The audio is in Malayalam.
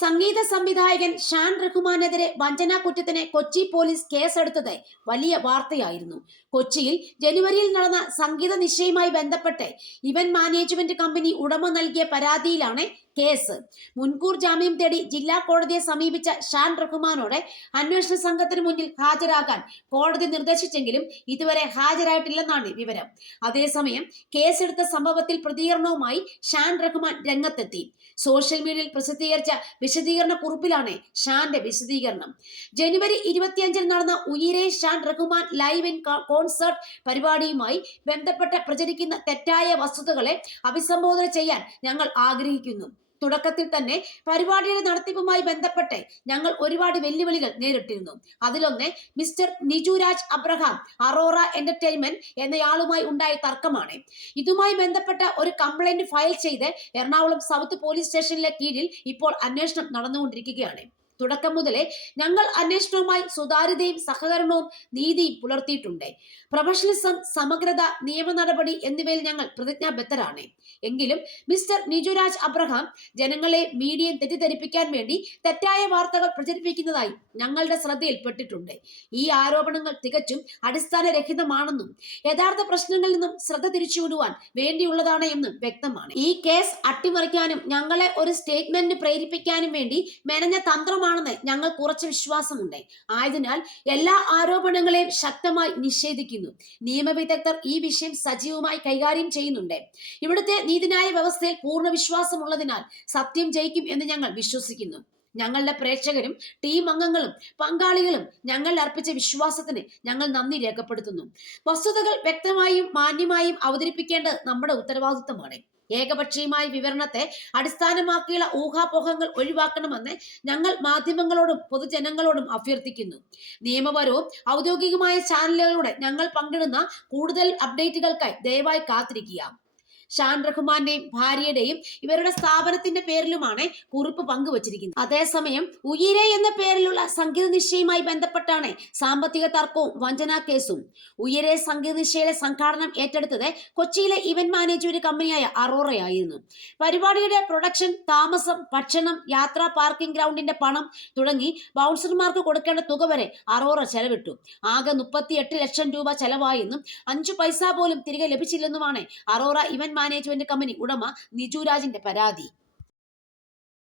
സംഗീത സംവിധായകൻ ഷാൻ റഹ്മാനെതിരെ വഞ്ചനാ കുറ്റത്തിന് കൊച്ചി പോലീസ് കേസെടുത്തത് വലിയ വാർത്തയായിരുന്നു. കൊച്ചിയിൽ ജനുവരിയിൽ നടന്ന സംഗീത നിശ്ചയവുമായി ബന്ധപ്പെട്ട് ഇവന്റ് മാനേജ്മെന്റ് കമ്പനി ഉടമ നൽകിയ പരാതിയിലാണ് കേസ്. മുൻകൂർ ജാമ്യം തേടി ജില്ലാ കോടതിയെ സമീപിച്ച ഷാൻ റഹ്മാനോട് അന്വേഷണ സംഘത്തിന് മുന്നിൽ ഹാജരാകാൻ കോടതി നിർദ്ദേശിച്ചെങ്കിലും ഇതുവരെ ഹാജരായിട്ടില്ലെന്നാണ് വിവരം. അതേസമയം കേസെടുത്ത സംഭവത്തിൽ പ്രതികരണവുമായി ഷാൻ റഹ്മാൻ രംഗത്തെത്തി. സോഷ്യൽ മീഡിയയിൽ പ്രസിദ്ധീകരിച്ച വിശദീകരണ കുറിപ്പിലാണ് ഷാന്റെ വിശദീകരണം. ജനുവരി 25 നടന്ന Uyire Shan Rahman live in concert പരിപാടിയുമായി ബന്ധപ്പെട്ട് പ്രചരിക്കുന്ന തെറ്റായ വസ്തുതകളെ അഭിസംബോധന ചെയ്യാൻ ഞങ്ങൾ ആഗ്രഹിക്കുന്നു. തുടക്കത്തിൽ തന്നെ പരിപാടിയുടെ നടത്തിപ്പുമായി ബന്ധപ്പെട്ട് ഞങ്ങൾ ഒരുപാട് വെല്ലുവിളികൾ നേരിട്ടിരുന്നു. അതിലൊന്ന് mister Nijuraj Abraham Arora entertainment എന്നയാളുമായി ഉണ്ടായ തർക്കമാണ്. ഇതുമായി ബന്ധപ്പെട്ട ഒരു കംപ്ലൈന്റ് ഫയൽ ചെയ്ത് എറണാകുളം സൗത്ത് പോലീസ് സ്റ്റേഷനിലെ കീഴിൽ ഇപ്പോൾ അന്വേഷണം നടന്നുകൊണ്ടിരിക്കുകയാണ്. തുടക്കം മുതലേ ഞങ്ങൾ അന്വേഷണവുമായി സുതാര്യതയും സഹകരണവും നീതിയും പുലർത്തിയിട്ടുണ്ട്. പ്രൊഫഷണലിസം, സമഗ്രത, നിയമ നടപടി എന്നിവയിൽ ഞങ്ങൾ പ്രതിജ്ഞാബദ്ധരാണ്. എങ്കിലും മിസ്റ്റർ നിജുരാജ് അബ്രഹാം ജനങ്ങളെ മീഡിയയും തെറ്റിദ്ധരിപ്പിക്കാൻ വേണ്ടി തെറ്റായ വാർത്തകൾ പ്രചരിപ്പിക്കുന്നതായി ഞങ്ങളുടെ ശ്രദ്ധയിൽപ്പെട്ടിട്ടുണ്ട്. ഈ ആരോപണങ്ങൾ തികച്ചും അടിസ്ഥാനരഹിതമാണെന്നും യഥാർത്ഥ പ്രശ്നങ്ങളിൽ നിന്നും ശ്രദ്ധ തിരിച്ചുവിടുവാൻ വേണ്ടിയുള്ളതാണ് എന്നും വ്യക്തമാണ്. ഈ കേസ് അട്ടിമറിക്കാനും ഞങ്ങളെ ഒരു സ്റ്റേറ്റ്മെന്റിന് പ്രേരിപ്പിക്കാനും വേണ്ടി മെനഞ്ഞ തന്ത്രമാണെന്ന് ഞങ്ങൾക്ക് ഉറച്ച വിശ്വാസമുണ്ട്. ആയതിനാൽ എല്ലാ ആരോപണങ്ങളെയും ശക്തമായി നിഷേധിക്കുന്നു. നിയമവിദഗ്ധർ ഈ വിഷയം സജീവമായി കൈകാര്യം ചെയ്യുന്നുണ്ട്. ഇവിടുത്തെ നീതിന്യായ വ്യവസ്ഥയിൽ പൂർണ്ണ വിശ്വാസമുള്ളതിനാൽ സത്യം ജയിക്കും എന്ന് ഞങ്ങൾ വിശ്വസിക്കുന്നു. ഞങ്ങളുടെ പ്രേക്ഷകരും ടീം അംഗങ്ങളും പങ്കാളികളും ഞങ്ങൾ അർപ്പിച്ച വിശ്വാസത്തിന് ഞങ്ങൾ നന്ദി രേഖപ്പെടുത്തുന്നു. വസ്തുതകൾ വ്യക്തമായും മാന്യമായും അവതരിപ്പിക്കേണ്ടത് നമ്മുടെ ഉത്തരവാദിത്തമാണ്. ഏകപക്ഷീയമായ വിവരണത്തെ അടിസ്ഥാനമാക്കിയുള്ള ഊഹാപോഹങ്ങൾ ഒഴിവാക്കണമെന്ന് ഞങ്ങൾ മാധ്യമങ്ങളോടും പൊതുജനങ്ങളോടും അഭ്യർത്ഥിക്കുന്നു. നിയമപരവും ഔദ്യോഗികമായ ചാനലുകളിലൂടെ ഞങ്ങൾ പങ്കിടുന്ന കൂടുതൽ അപ്ഡേറ്റുകൾക്കായി ദയവായി കാത്തിരിക്കുക. ഷാൻ റഹ്മാന്റെയും ഭാര്യയുടെയും ഇവരുടെ സ്ഥാപനത്തിന്റെ പേരിലുമാണ് കുറിപ്പ് പങ്കുവച്ചിരിക്കുന്നത്. അതേസമയം ഉയിരെ എന്ന പേരിലുള്ള സംഗീത നിശ്ചയവുമായി ബന്ധപ്പെട്ടാണ് സാമ്പത്തിക തർക്കവും വഞ്ചനാ കേസും. ഉയിരെ സംഗീത നിശ്ചയയുടെ സംഘാടനം ഏറ്റെടുത്തത് കൊച്ചിയിലെ ഇവന്റ് മാനേജ്മെന്റ് കമ്പനിയായ അറോറയായിരുന്നു. പരിപാടിയുടെ പ്രൊഡക്ഷൻ, താമസം, ഭക്ഷണം, യാത്ര, പാർക്കിംഗ് ഗ്രൗണ്ടിന്റെ പണം തുടങ്ങി ബൗൺസർമാർക്ക് കൊടുക്കേണ്ട തുക വരെ അറോറ ചെലവിട്ടു. ആകെ 38 ലക്ഷം രൂപ ചെലവായെന്നും 5 പൈസ പോലും തിരികെ ലഭിച്ചില്ലെന്നുമാണ് അറോറ ഇവന്റ് മാനേജ്മെന്റ് കമ്പനി ഉടമ നിജുരാജിന്റെ പരാതി.